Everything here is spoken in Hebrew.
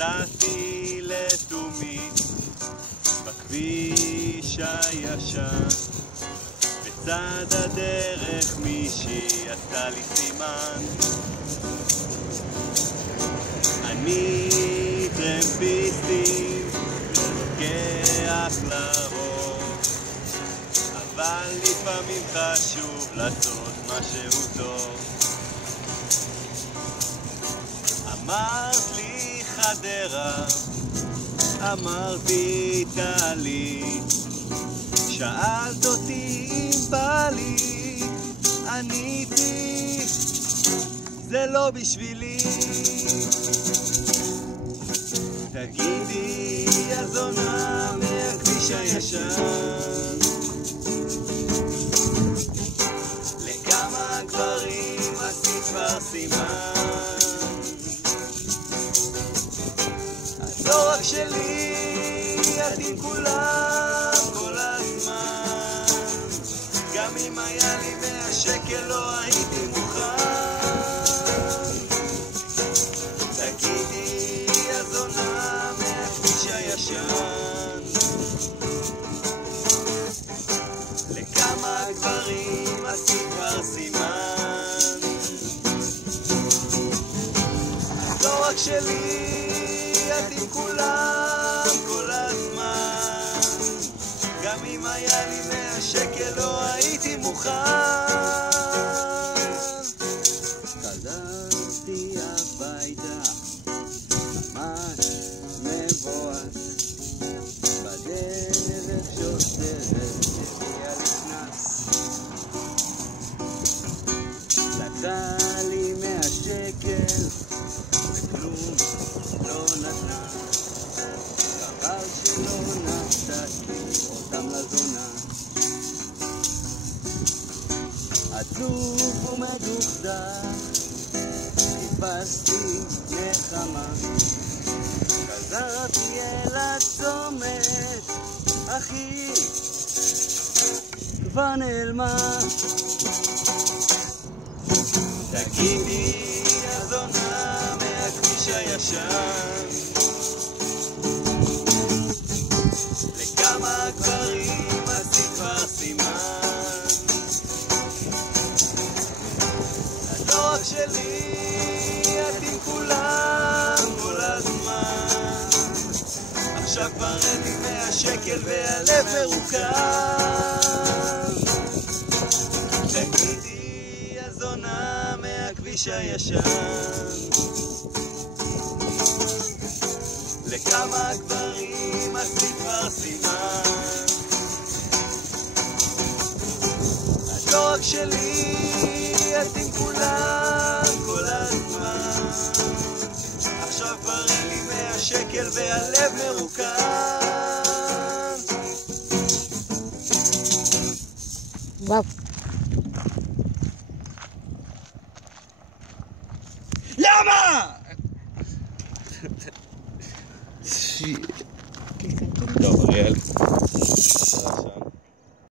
נסעתי לתומי בכביש הישן, בצד הדרך מישהי עשתה לי סימן. אני טרמפיסטי לוקח לרוב, אבל לפעמים חשוב לעשות משהו טוב. אמרת לי חדרה, אמרתי תלי, שאלת אותי אם בא לי, עניתי זה לא בשבילי. תגידי הזונה מהכביש הישן, לכמה גברים עשית כבר סימן. את לא רק שלי, את עם כולם כל הזמן, גם אם היה לי 100 שקל לא הייתי מוכן. תגידי הזונה מהכביש הישן, לכמה גברים עשית כבר סימן. את לא רק שלי, את עם כולם כל הזמן, גם אם היה לי 100 שקל לא הייתי מוכן. חזרתי הביתה ממש מבועת, בדרך שוטרת הביאה לי קנס, לקחה לי 100 שקל וכלום לא נתנה, חבל שלא נתתי אותם לזונה. עצוב ומדוכדך חיפשתי נחמה, חזרתי אל הצומת, אחי כבר נעלמה. תגידי הזונה מהכביש הישן, לכמה גברים עשית כבר סימן. את לא רק שלי, את עם כולם כל הזמן, עכשיו כבר אין לי 100 שקל והלב מרוקן. תגידי הזונה מהכביש הישן, לכמה גברים עשית כבר סימן. את לא רק שלי, את עם כולם כל הזמן, עכשיו כבר אין לי 100 שקל והלב מרוקן. וואו. למה? טוב, אריאל.